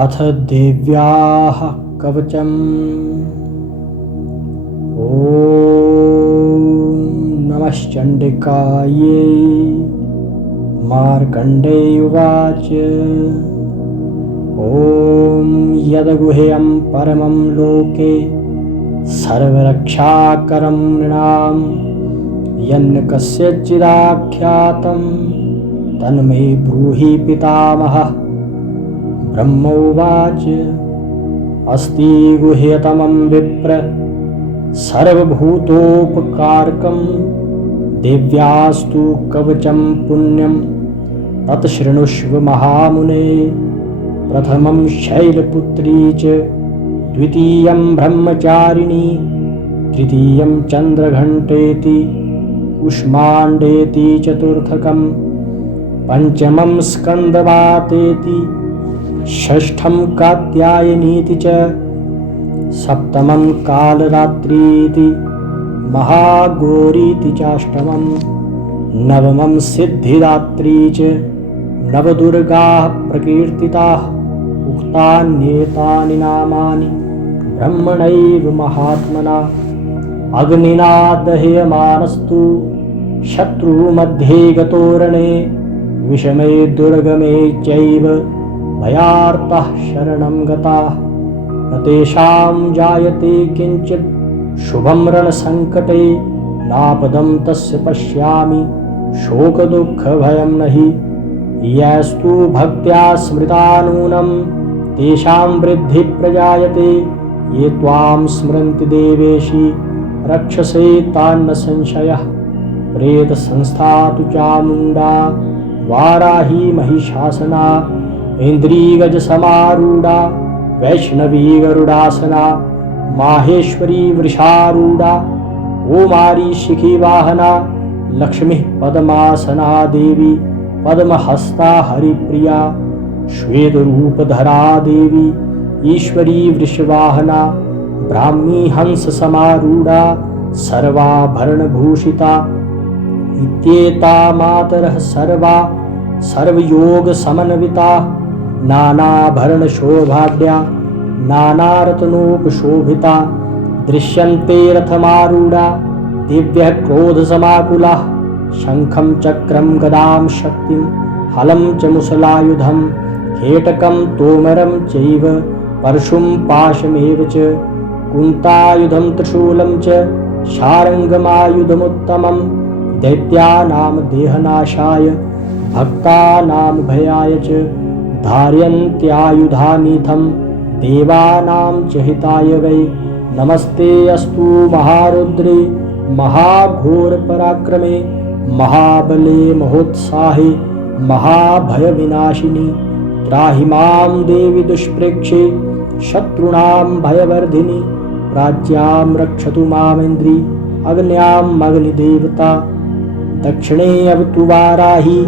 अथ देव्याः कवचम्। ॐ नमश्चण्डिकायै। मार्कण्डेय उवाच। ॐ यद्गुह्यं परमं लोके सर्वरक्षाकरं नृणां यन्न कस्यचिदाख्यातं तन्मे ब्रूहि पितामहः। ब्रह्मोवाच। अस्ति गुह्यतमं विप्र सर्वभूतोपकारकं दिव्यास्तु कवचं पुण्यं तत्शृणुष्व महामुने। प्रथमं शैलपुत्री च द्वितीयं ब्रह्मचारिणी तृतीयं चन्द्रघण्टेति कुष्माण्डेति चतुर्थकं पंचमं स्कन्दवातेति षष्ठं कात्यायनीति च सप्तमं कालरात्रीति महागौरीति चाष्टमं नवमं सिद्धिदात्री च नवदुर्गाः प्रकीर्तिताः। उक्तान्येतानि नामानि ब्रह्मणैव महात्मना। अग्निना दह्यमानस्तु शत्रुमध्ये गतोरणे विषमे दुर्गमे चैव भयार्ताः शरणं गताः। न तेषां जायते किंचित् शुभं रणसङ्कटे नापदं तस्य पश्यामि शोकदुःखभयं नहि। यस्तु भक्त्या स्मृता नूनं तेषां वृद्धि प्रजायते। ये त्वां स्मरन्ति देवेशि रक्षसे तान्न संशयः। प्रेतसंस्था तु चामुण्डा वाराही महिषासना इन्द्रिगजसमारूढा वैष्णवी गरुडासना माहेश्वरी वृषारूढा ओमारी शिखिवाहना लक्ष्मीः पद्मासना देवी पद्महस्ता हरिप्रिया श्वेतरूपधरा देवी ईश्वरी वृषवाहना ब्राह्मी हंस समारूढ़ा सर्वाभरणभूषिता। इत्येता मातरः सर्वा सर्वयोग समन्विता नानाभरणशोभाढ्या नानारत्नोपशोभिता। दृश्यन्ते रथमारूढा दिव्यः क्रोधसमाकुलाः शङ्खं चक्रं गदां शक्तिं हलं च मुसलायुधं खेटकं तोमरं चैव परशुं पाशमेव च कुन्तायुधं त्रिशूलं च शारङ्गमायुधमुत्तमं दैत्यानां देहनाशाय भक्तानां भयाय च धारयन्त्यायुधानीथं देवानां च हिताय वै। नमस्ते अस्तु महारुद्रे महाघोरपराक्रमे महाबले महोत्साहे महाभयविनाशिनी। त्राहि मां देवि दुष्प्रेक्षे शत्रूणां भयवर्धिनी। प्राच्यां रक्षतु मामिन्द्री अग्न्यां अग्निदेवता। दक्षिणे अवतु वाराही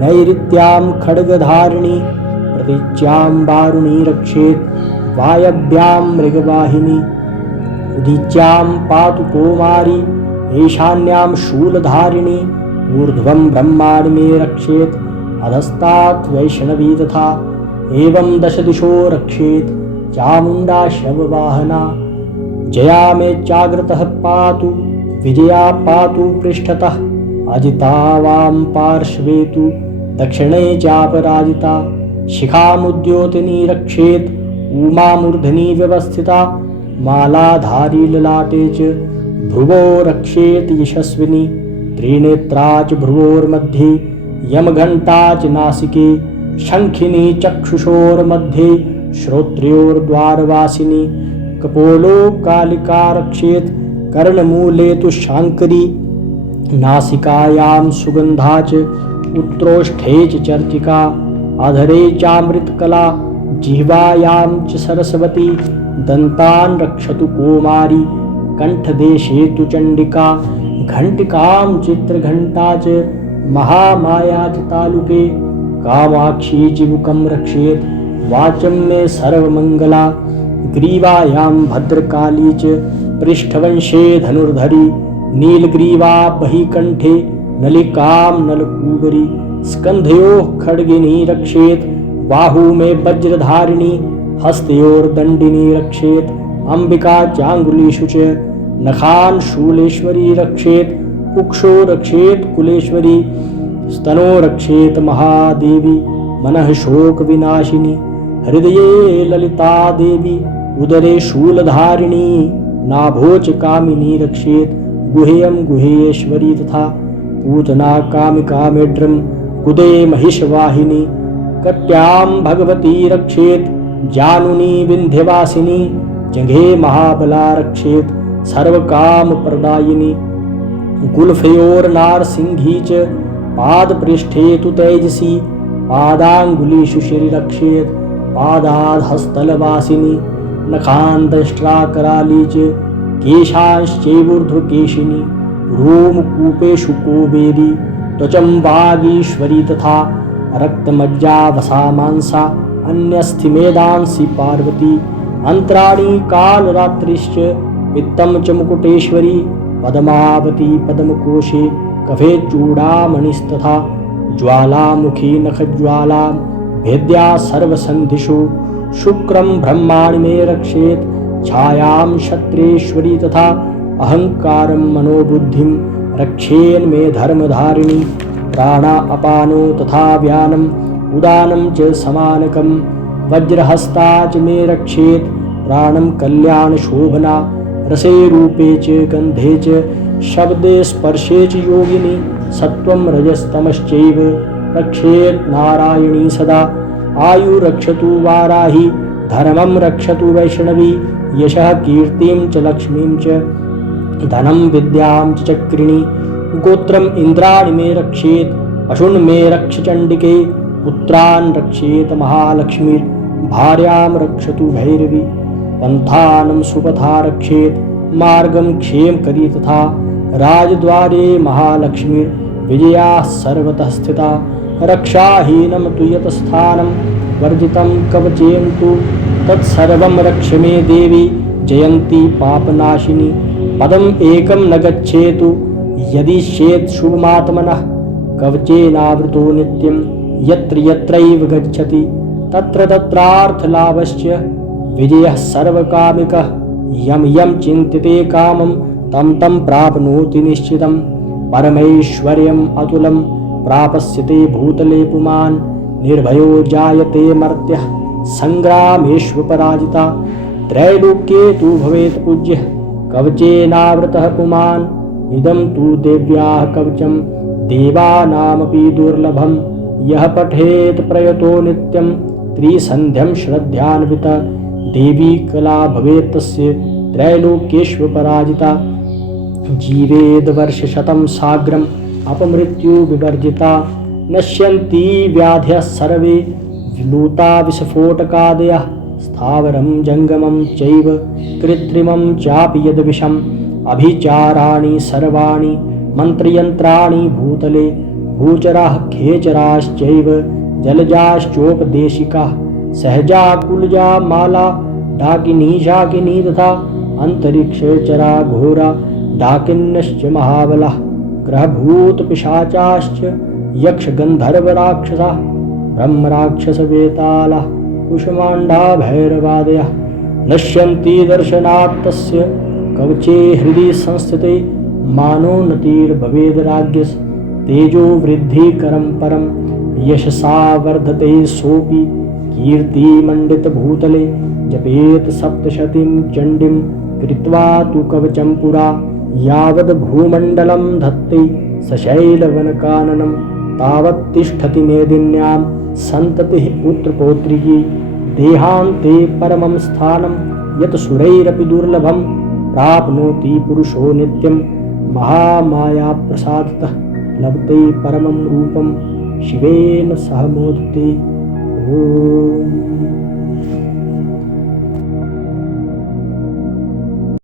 नैऋत्यां खड्गधारिणी। प्रतीच्यां वारुणी रक्षेत् वायव्यां मृगवाहिनी। उदीच्यां पातु कौमारी ईशान्यां शूलधारिणी। ऊर्ध्वं ब्रह्माणि मे रक्षेत् अधस्तात् वैष्णवी तथा। एवं दशदिशो रक्षेत् चामुण्डा शववाहना। जया मे चाग्रतः पातु विजया पातु पृष्ठतः। अजिता वां पार्श्वे तु दक्षिणे चापराजिता। शिखामुद्योतिनी रक्षेत् उमामूर्ध्नि व्यवस्थिता। मालाधारी ललाटे च भ्रुवो रक्षेत् यशस्विनी। त्रिनेत्रा च भ्रुवोर्मध्ये यमघण्टा च नासिके। शङ्खिनी चक्षुषोर्मध्ये श्रोत्र्योर्द्वारवासिनी। कपोलो कालिका रक्षेत् कर्णमूले तु शाङ्करी। नासिकायां सुगन्धा च उत्रोष्ठे च चर्चिका। अधरे चामृतकला जिह्वायां च सरस्वती। दन्तान् रक्षतु कौमारी कण्ठदेशे तु चण्डिका। घण्टिकां चित्रघण्टा च महामाया च तालुके। कामाक्षी चिबुकं रक्षेत् वाचं मे सर्वमङ्गला। ग्रीवायां भद्रकाली च पृष्ठवंशे धनुर्धरी। नीलग्रीवा बहिकण्ठे नलिकां नलकूबरी। स्कन्धयोः खड्गिनी रक्षेत् बाहु में वज्रधारिणी हस्तयोर्दंडिनी रक्षेत अंबिका चांगुलीषु च नखान शूलेश्वरी रक्षेत कुक्षो रक्षेत कुलेश्वरी स्तनो रक्षेत महादेवी मनः शोक विनाशिनी हृदये ललिता देवी उदरे शूलधारिणी नाभोच कामिनी रक्षेत गुहेयं गुहेश्वरी तथा पूतना कामिका मेढ्रम कुदे महिषवाहिनी कट्यां भगवती रक्षेत जानुनी विंध्यवासिनी जंघे महाबला रक्षेत सर्वकाम प्रदायिनी गुल्फयोर्नारसिंही च पादपृष्ठे तु तेजसी पादांगुलीषु श्रीरक्षेत पादाद् हस्तलवासिनी नखान्दंष्ट्राकराली च केशांश्चैवूर्ध्वकेशिनी रोमकूपेषु कोवेदी त्वचं वागीश्वरी तथा रक्तमज्जा वसामांसा अन्यस्थिमेदांसि पार्वती अंतराणी कालरात्रिश्च पित्तं च मुकुटेश्वरी पद्मावती पद्मकोशे कफे चूड़ामणिस्तथा ज्वालामुखी नखज्वाला भेद्या सर्वसन्धिषु शुक्रं ब्रह्माणि मे रक्षेत छायां क्षत्रेश्वरी तथा अहंकारं मनोबुद्धिं रक्षेन् मे धर्मधारिणी प्राणा अपानो तथा व्यानम् उदानं च समानकं वज्रहस्ता च मे रक्षेत प्राणं कल्याणशोभना रसे रूपे च गन्धे च शब्दे स्पर्शे च योगिनी सत्वं रजस्तमश्चैव रक्षेत नारायणी सदा आयु रक्षतु वाराही धर्मं रक्षतु वैष्णवी यशः कीर्तिं च लक्ष्मीं च धनं विद्यां च चक्रिणी गोत्रम् इन्द्राणि मे रक्षेत पशून् मे रक्ष चण्डिके पुत्रान् रक्षेत महालक्ष्मी भार्यां रक्षतु भैरवी पन्थानं सुपथा रक्षेत मार्गं क्षेम करी तथा राजद्वारे महालक्ष्मी विजया सर्वतः स्थिता रक्षाहीनं तु यत् स्थानं वर्जितं कवचेन तु तत्सर्वं रक्ष मे देवी जयन्ती पापनाशिनी पदम् एकं न गच्छेतु यदि चेत् शुभमात्मनः कवचेनावृतो नित्यं यत्र यत्रैव गच्छति तत्र तत्रार्थलाभश्च विजयः सर्वकामिकः यं यं चिन्त्यते कामं तं तं प्राप्नोति निश्चितं परमैश्वर्यम् अतुलं प्राप्स्यते भूतले पुमान् निर्भयो जायते मर्त्यः संग्रामेषु पराजिता त्रैलोक्ये तु भवेत् पूज्यः कवचेनावृतः पुमान् इदं तु देव्याः कवचं देवानामपि दुर्लभं यः पठेत् प्रयतो नित्यं त्रिसन्ध्यं श्रद्धान्विता देवी कला भवेत् तस्य त्रैलोक्येषु पराजिता जीवेद वर्षशतं साग्रम् अपमृत्यु विवर्जिता नश्यन्ति व्याधयः सर्वे विलूता विस्फोटकादयः स्थावरं जङ्गमं चैव कृत्रिमं चापि यद्विषम् अभिचाराणि सर्वाणि मन्त्रयन्त्राणि भूतले भूचराः खेचराश्चैव जलजाश्चोपदेशिकाः सहजा कुलजा माला डाकिनी शाकिनी तथा अन्तरिक्षचरा घोरा डाकिन्यश्च महाबलाः ग्रहभूतपिशाचाश्च यक्षगन्धर्वराक्षसाः ब्रह्मराक्षसवेतालाः कुष्माण्डा भैरवादयः नश्यन्ति दर्शनात् तस्य कवचे हृदि संस्थिते मानोन्नतिर्भवेद्राज्ञस् तेजो वृद्धिकरं परं यशसा वर्धते सोऽपि कीर्तिमण्डितभूतले जपेत सप्तशतीं चण्डीं कृत्वा तु कवचं पुरा यावद् भूमण्डलं धत्ते सशैलवनकाननं तावत् तिष्ठति मेदिन्यां सन्ततिः पुत्रपौत्रिकी देहान्ते परमं स्थानं यत् सुरैरपि दुर्लभं प्राप्नोति पुरुषो नित्यं महामायाप्रसादतः लभते परमं रूपं शिवेन सह मोदते। ॐ